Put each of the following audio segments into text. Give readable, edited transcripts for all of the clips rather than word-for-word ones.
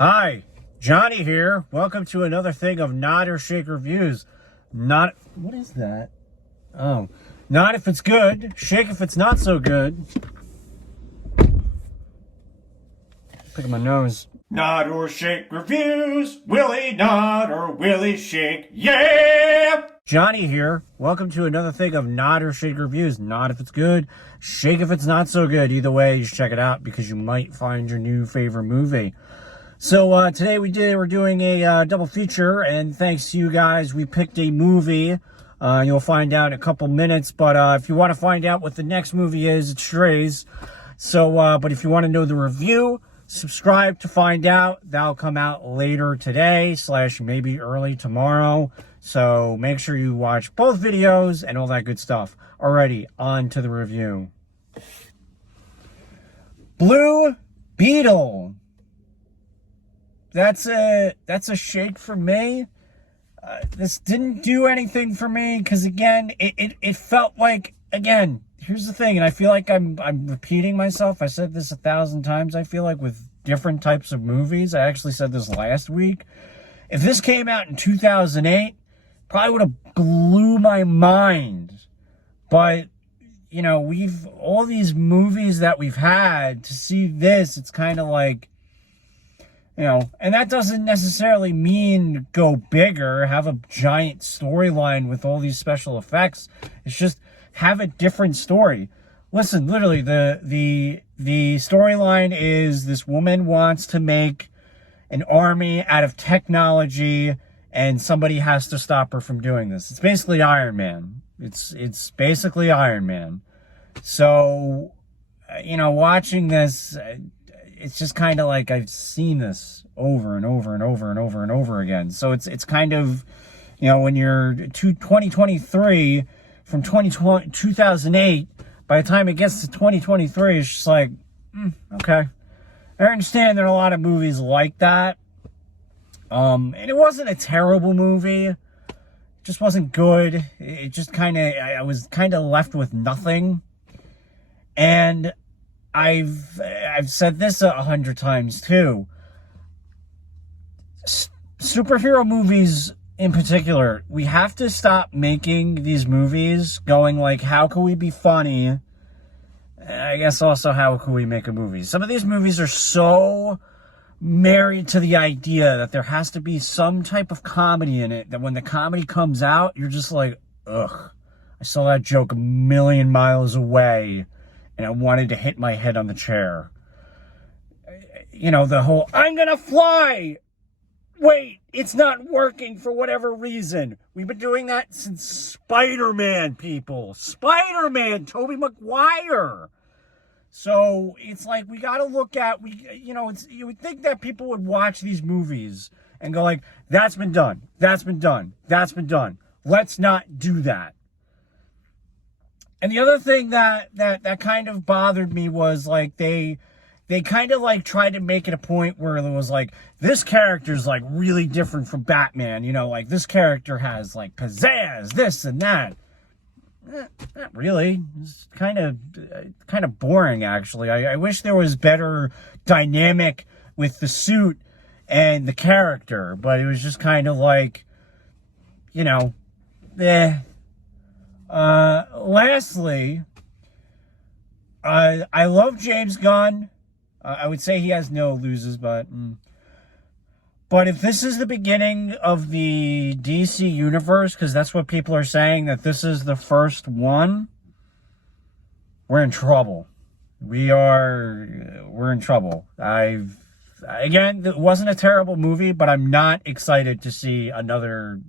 Hi, Johnny here. Welcome to another thing of Nod or Shake reviews. Not, what is that? Oh, not if it's good, shake if it's not so good. Picking my nose. Nod or Shake reviews. Willie nod or Willie shake. Yeah! Johnny here. Welcome to another thing of Nod or Shake reviews. Nod if it's good, shake if it's not so good. Either way, you should check it out because you might find your new favorite movie. So today we're doing a double feature, and thanks to you guys, we picked a movie. You'll find out in a couple minutes, but if you want to find out what the next movie is, it's Strays. So, but if you want to know the review, subscribe to find out. That'll come out later today, / maybe early tomorrow. So make sure you watch both videos and all that good stuff. Alrighty, on to the review. Blue Beetle. That's a shake for me. This didn't do anything for me because, again, it felt like, again, here's the thing, and I feel like I'm repeating myself. I said this 1,000 times, I feel like, with different types of movies. I actually said this last week. If this came out in 2008, probably would have blew my mind. But, you know, all these movies that we've had, to see this, it's kind of like, you know, and that doesn't necessarily mean go bigger, have a giant storyline with all these special effects. It's just have a different story. Listen, literally, the storyline is this woman wants to make an army out of technology, and somebody has to stop her from doing this. It's basically Iron Man. It's basically Iron Man. So, you know, watching this, it's just kind of like I've seen this over and over and over and over and over again. So it's kind of, you know, when you're 2023 from 2008, by the time it gets to 2023, it's just like, okay. I understand there are a lot of movies like that. And it wasn't a terrible movie. It just wasn't good. It just kind of, I was kind of left with nothing. And I've said this 100 times too. Superhero movies in particular, we have to stop making these movies going like, how can we be funny? I guess also, how can we make a movie? Some of these movies are so married to the idea that there has to be some type of comedy in it, that when the comedy comes out, you're just like, ugh, I saw that joke a million miles away, and I wanted to hit my head on the chair. You know, the whole, I'm gonna fly! Wait, it's not working for whatever reason. We've been doing that since Spider-Man, people. Spider-Man, Tobey Maguire. So it's like we got to look at, you know, you would think that people would watch these movies and go like, that's been done, that's been done, that's been done. Let's not do that. And the other thing that kind of bothered me was like they kind of like tried to make it a point where it was like, this character's like really different from Batman, you know, like this character has like pizzazz, this and that. Not really. It's kind of boring, actually. I wish there was better dynamic with the suit and the character, but it was just kind of like, you know, lastly, I love James Gunn. I would say he has no losers, but if this is the beginning of the DC universe, because that's what people are saying, that this is the first one, we're in trouble. We're in trouble. Again, it wasn't a terrible movie, but I'm not excited to see another.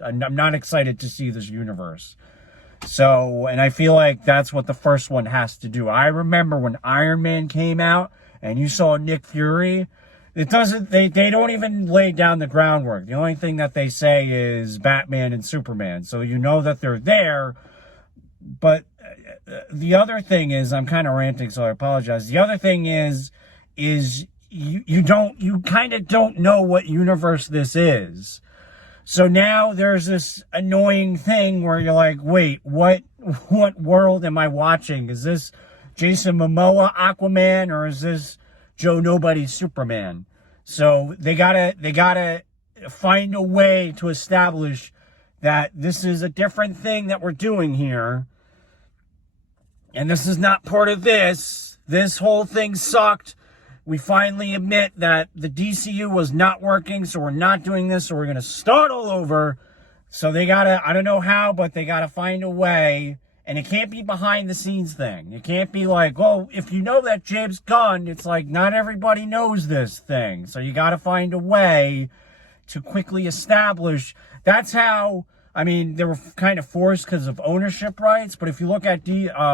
I'm not excited to see this universe. So, and I feel like that's what the first one has to do. I remember when Iron Man came out and you saw Nick Fury, they don't even lay down the groundwork. The only thing that they say is Batman and Superman. So you know that they're there. But the other thing is, I'm kind of ranting, so I apologize. The other thing is you kind of don't know what universe this is. So now there's this annoying thing where you're like, wait, what world am I watching? Is this Jason Momoa Aquaman, or is this Joe Nobody Superman? So they gotta find a way to establish that this is a different thing that we're doing here. And this is not part of this. This whole thing sucked. We finally admit that the DCU was not working, so we're not doing this, so we're going to start all over. So they gotta, I don't know how, but they gotta find a way. And it can't be behind the scenes thing. It can't be like, well, if you know that James Gunn, it's like not everybody knows this thing. So you gotta find a way to quickly establish. That's how, I mean, they were kind of forced because of ownership rights. But if you look at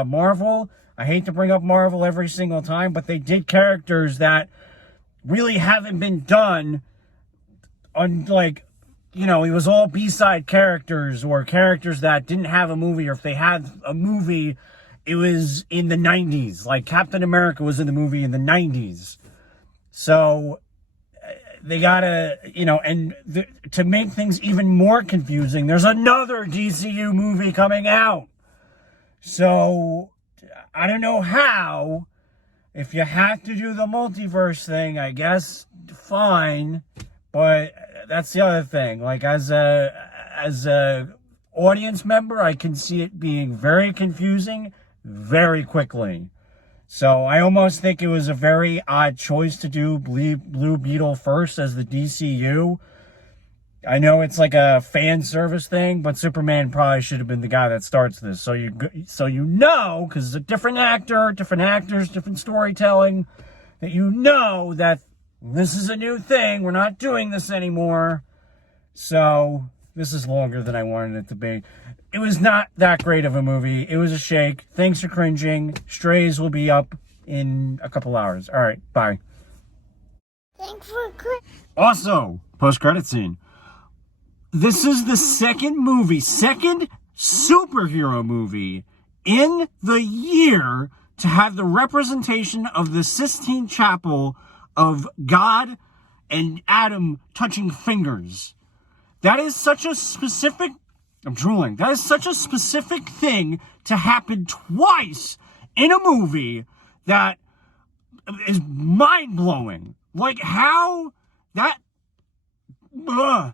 Marvel, I hate to bring up Marvel every single time, but they did characters that really haven't been done on, like, you know, it was all B-side characters or characters that didn't have a movie, or if they had a movie, it was in the 90s. Like Captain America was in the movie in the 90s. So they gotta, you know, and to make things even more confusing, there's another DCU movie coming out. So I don't know how. If you have to do the multiverse thing, I guess fine. But that's the other thing. Like as a audience member, I can see it being very confusing very quickly. So I almost think it was a very odd choice to do Blue Beetle first as the DCU. I know it's like a fan service thing, but Superman probably should have been the guy that starts this. So you know, because it's a different actor, different actors, different storytelling, that you know that this is a new thing. We're not doing this anymore. So this is longer than I wanted it to be. It was not that great of a movie. It was a shake. Thanks for cringing. Strays will be up in a couple hours. All right, bye. Thanks for cringing. Also, post-credit scene. This is the second superhero movie in the year to have the representation of the Sistine Chapel of God and Adam touching fingers. That is such a specific, I'm drooling, that is such a specific thing to happen twice in a movie that is mind-blowing. Like how that,